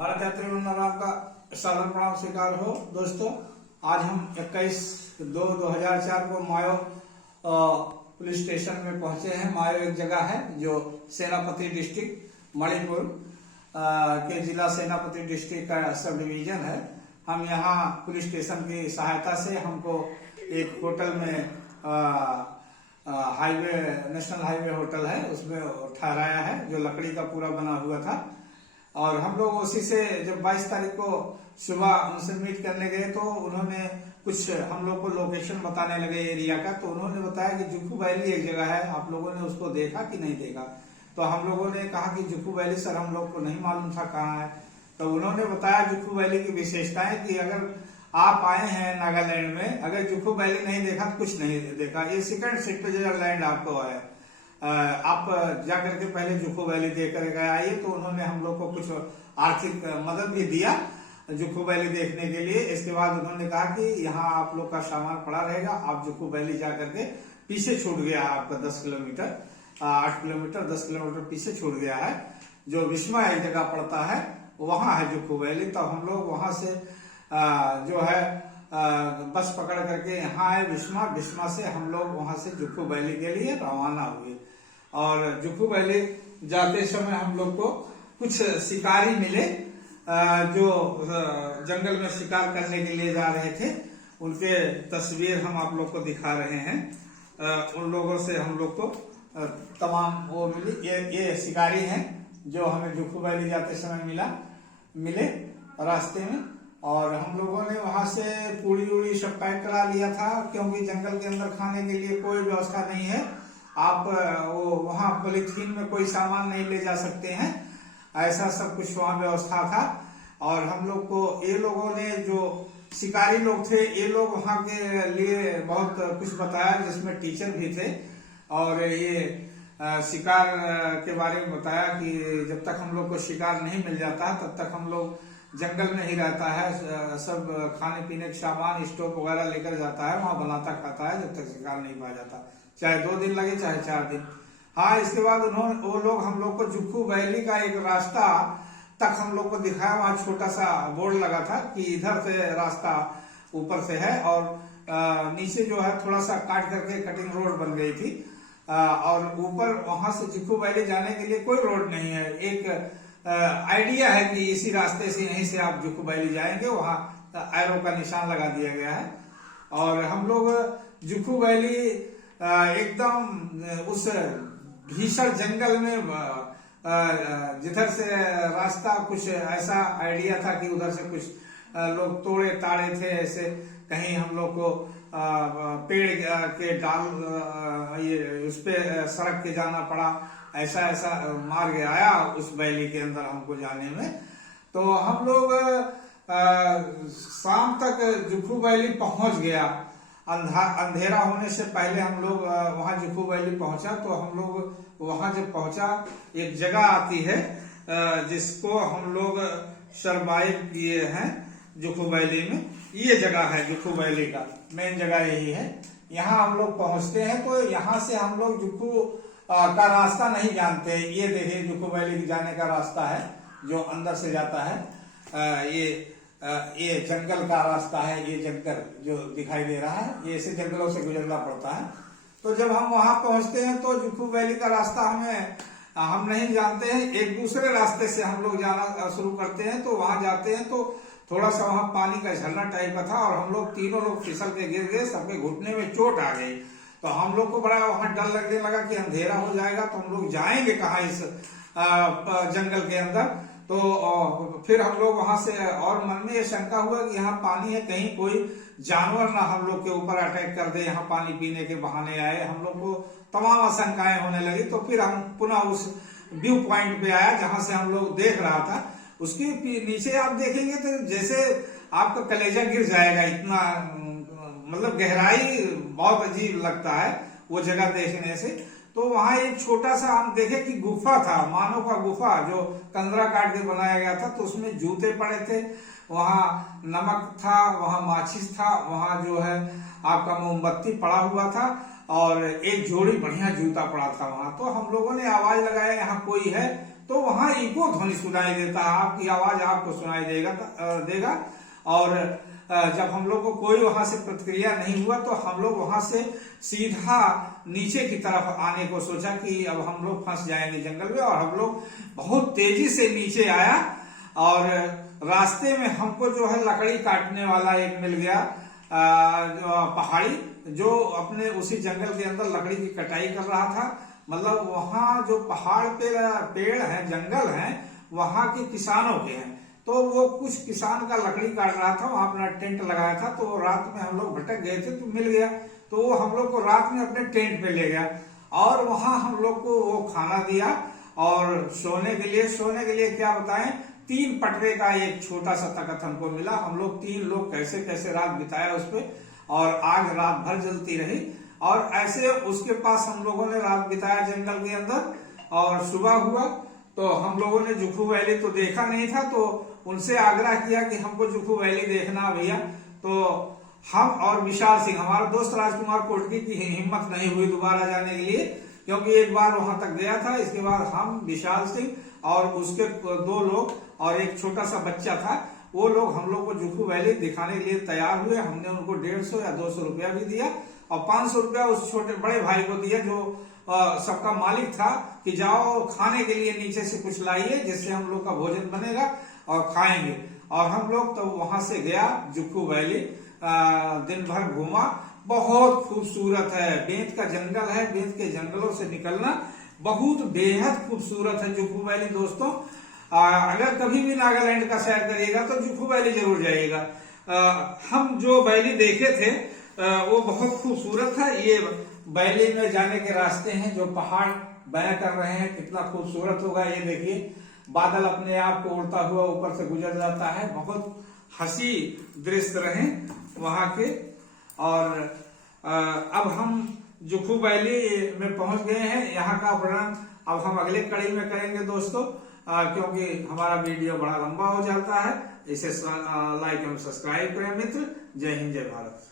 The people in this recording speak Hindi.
भारत यात्री वृंदावन का सादर प्रणाम स्वीकार हो। दोस्तों, आज हम 21/2/2004 को मायो पुलिस स्टेशन में पहुंचे हैं। मायो एक जगह है जो सेनापति डिस्ट्रिक्ट मणिपुर के जिला सेनापति डिस्ट्रिक्ट का सब डिवीजन है। हम यहाँ पुलिस स्टेशन की सहायता से हमको एक होटल में हाईवे नेशनल हाईवे होटल है, उसमें ठहराया है जो लकड़ी का पूरा बना हुआ था। और हम लोग उसी से जब 22 तारीख को सुबह उनसे मीट करने गए तो उन्होंने कुछ हम लोग को लोकेशन बताने लगे एरिया का। तो उन्होंने बताया कि जुखू वैली एक जगह है, आप लोगों ने उसको देखा कि नहीं देखा। तो हम लोगों ने कहा कि जुखू वैली सर हम लोग को नहीं मालूम था कहाँ है। तो उन्होंने बताया जुखू वैली की विशेषताएं कि अगर आप आए हैं नागालैंड में, अगर जुखू वैली नहीं देखा तो कुछ नहीं देखा। ये सेकंड सिटीजन लैंड आपको है, आप जाकर के पहले जुखू वैली देख कर आइए। तो उन्होंने हम लोग को कुछ आर्थिक मदद भी दिया जुखू वैली देखने के लिए। इसके बाद उन्होंने कहा कि यहाँ आप लोग का सामान पड़ा रहेगा, आप जुखू वैली जाकर के पीछे छूट गया है आपका 10 किलोमीटर 8 किलोमीटर 10 किलोमीटर पीछे छूट गया है। जो विस्मा एक जगह पड़ता है वहां है जुखू वैली। तो हम लोग वहां से जो है बस पकड़ करके यहाँ आए विस्मा से हम लोग वहां से जुखू वैली के लिए रवाना हुए। और जुखू वैली जाते समय हम लोग को कुछ शिकारी मिले जो जंगल में शिकार करने के लिए जा रहे थे। उनके तस्वीर हम आप लोग को दिखा रहे हैं। उन लोगों से हम लोग को तमाम वो मिली। ये शिकारी हैं जो हमें जुखू वैली जाते समय मिले रास्ते में। और हम लोगों ने वहां से पूड़ी उड़ी सब पैक करा लिया था, क्योंकि जंगल के अंदर खाने के लिए कोई व्यवस्था नहीं है। आप वो वहां पॉलीथीन में कोई सामान नहीं ले जा सकते हैं, ऐसा सब कुछ वहां व्यवस्था था। और हम लोग को ये लोगों ने जो शिकारी लोग थे ये लोग वहां के लिए बहुत कुछ बताया, जिसमें टीचर भी थे। और ये शिकार के बारे में बताया कि जब तक हम लोग को शिकार नहीं मिल जाता तब तक हम लोग जंगल में ही रहता है। सब खाने पीने के सामान स्टोव वगैरह लेकर जाता है, वहां बनाता खाता है जब तक शिकार नहीं पा जाता, चाहे 2 दिन लगे चाहे 4 दिन। हाँ, इसके बाद वो लोग हम लोग को जुखू वैली का एक रास्ता तक हम लोग को दिखाया। वहां छोटा सा बोर्ड लगा था कि इधर से रास्ता ऊपर से है और नीचे जो है थोड़ा सा काट करके कटिंग रोड बन गई थी। और ऊपर वहां से जुखू वैली जाने के लिए कोई रोड नहीं है। एक आइडिया है कि इसी रास्ते से यहीं से आप जुखू वैली जाएंगे, वहां एरो का निशान लगा दिया गया है। और हम लोग जुखू वैली एकदम उस भीषण जंगल में जिधर से रास्ता कुछ ऐसा आइडिया था कि उधर से कुछ लोग तोड़े ताड़े थे। ऐसे कहीं हम लोग को पेड़ के डाल ये उस पे सड़क के जाना पड़ा, ऐसा मार्ग आया उस वैली के अंदर हमको जाने में। तो हम लोग शाम तक जुखू वैली पहुंच गया। अंधेरा होने से पहले हम लोग वहां जुखू वैली पहुंचा। तो हम लोग वहां जब पहुंचा, एक जगह आती है जिसको हम लोग सरवाइव किए हैं जुखू वैली में। ये जगह है जुखू वैली का मेन जगह यही है। यहाँ हम लोग पहुंचते हैं तो यहाँ से हम लोग जुखू का रास्ता नहीं जानते। ये देखिए जुखू वैली जाने का रास्ता है जो अंदर से जाता है। ये जंगल का रास्ता है। ये जंगल जो दिखाई दे रहा है, ये ऐसे जंगलों से गुजरना पड़ता है। तो जब हम वहां पहुंचते हैं तो जुखू वैली का रास्ता हम नहीं जानते हैं। एक दूसरे रास्ते से हम लोग जाना शुरू करते हैं। तो वहां जाते हैं तो थोड़ा सा वहां पानी का झरना टाइप का था और हम लोग तीनों लोग फिसल के गिर गए, सबके घुटने में चोट आ गई। तो हम लोग को बड़ा वहां डर लगने लगा कि अंधेरा हो जाएगा तो हम लोग जाएंगे कहाँ इस जंगल के अंदर। तो फिर हम लोग वहां से और मन में ये शंका हुआ कि यहाँ पानी है, कहीं कोई जानवर ना हम लोग के ऊपर अटैक कर दे, यहाँ पानी पीने के बहाने आए। हम लोग को तमाम आशंकाएं होने लगी। तो फिर हम पुनः उस व्यू पॉइंट पे आया जहां से हम लोग देख रहा था। उसके नीचे आप देखेंगे तो जैसे आपका कलेजा गिर जाएगा, इतना मतलब गहराई बहुत अजीब लगता है वो जगह देखने से। तो वहां एक छोटा सा हम देखे कि गुफा था, मानव का गुफा जो कंदरा काट के बनाया गया था। तो उसमें जूते पड़े थे, वहां नमक था, वहां माचिस था, वहां जो है आपका मोमबत्ती पड़ा हुआ था और एक जोड़ी बढ़िया जूता पड़ा था वहां। तो हम लोगों ने आवाज लगाया यहाँ कोई है। तो वहां इको ध्वनि सुनाई देता है, आपकी आवाज आपको सुनाई देगा। और जब हम लोग को कोई वहां से प्रतिक्रिया नहीं हुआ तो हम लोग वहां से सीधा नीचे की तरफ आने को सोचा कि अब हम लोग फंस जाएंगे जंगल में, और हम लोग बहुत तेजी से नीचे आया। और रास्ते में हमको जो है लकड़ी काटने वाला एक मिल गया पहाड़ी, जो अपने उसी जंगल के अंदर लकड़ी की कटाई कर रहा था। मतलब वहां जो पहाड़ पे पेड़ हैं, जंगल हैं, वहां के किसानों के हैं। तो वो कुछ किसान का लकड़ी काट रहा था, वहां अपना टेंट लगाया था। तो रात में हम लोग भटक गए थे तो मिल गया, तो वो हम लोग को रात में अपने टेंट पे ले गया और वहां हम लोग को वो खाना दिया। और सोने के लिए क्या बताएं, 3 पटरे का एक छोटा सा तख्त हमको मिला। हम लोग 3 लोग कैसे कैसे रात बिताया उस पे, और आग रात भर जलती रही। और ऐसे उसके पास हम लोगों ने रात बिताया जंगल के अंदर। और सुबह हुआ तो हम लोगों ने जुखू वैली तो देखा नहीं था, तो उनसे आग्रह किया कि हमको जुखू वैली देखना भैया। तो हम और विशाल सिंह, हमारा दोस्त राजकुमार कोटकी की हिम्मत नहीं हुई दोबारा जाने के लिए, क्योंकि एक बार वहां तक गया था। इसके बाद हम, विशाल सिंह और उसके 2 लोग और एक छोटा सा बच्चा था, वो लोग हम लोग को जुखू वैली दिखाने के लिए तैयार हुए। हमने उनको 150 या 200 रुपया भी दिया और 500 रुपया उस छोटे बड़े भाई को दिया जो सबका मालिक था, कि जाओ खाने के लिए नीचे से कुछ लाइए जिससे हम लोग का भोजन बनेगा और खाएंगे। और हम लोग तो वहां से गया जुखू वैली, दिन भर घूमा। बहुत खूबसूरत है, बेंत का जंगल है, बेंत के जंगलों से निकलना बहुत बेहद खूबसूरत है जुखू वैली दोस्तों। अगर कभी भी नागालैंड का सैर करिएगा तो जुखू वैली जरूर जाइएगा। हम जो वैली देखे थे वो बहुत खूबसूरत था। ये वैली में जाने के रास्ते हैं जो पहाड़ बयां कर रहे हैं, कितना खूबसूरत होगा ये देखिए। बादल अपने आप को उड़ता हुआ ऊपर से गुजर जाता है, बहुत हंसी दृश्य रहे वहां के। और अब हम जुखू वैली में पहुंच गए हैं। यहाँ का वर्णन अब हम अगले कड़ी में करेंगे दोस्तों, क्योंकि हमारा वीडियो बड़ा लंबा हो जाता है। इसे लाइक एवं सब्सक्राइब करें मित्र। जय हिंद, जय भारत।